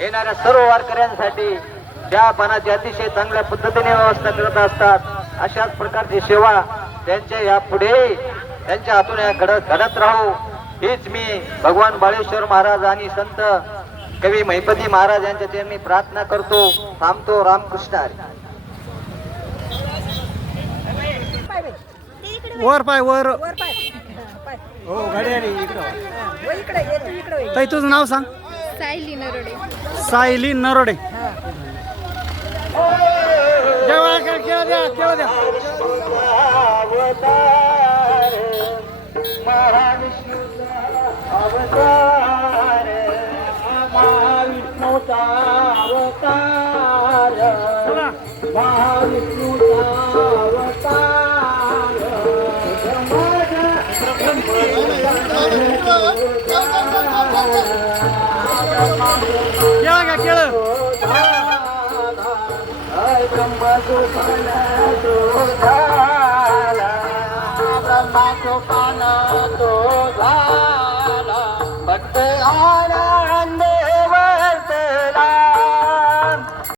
येणाऱ्या सर्व वारकऱ्यांसाठी ज्या पानाची अतिशय चांगल्या पद्धतीने व्यवस्था करत असतात अशाच प्रकारची सेवा त्यांच्या या पुढे त्यांच्या हातून घडत राहू हीच मी भगवान बाळेश्वर महाराज आणि संत कवी महिपती महाराज यांच्या चरणी प्रार्थना करतो. थांबतो. रामकृष्ण हरी. वर पाय वर हो घड्याळी इकडं ताई तुझं नाव सांग. सायली नरोडे. सायली नरोडे. जेव्हा केळं द्या केळं द्या. महाविष्णूचा अवतार महाविष्णूचा अवतार केळं घ्या केळं.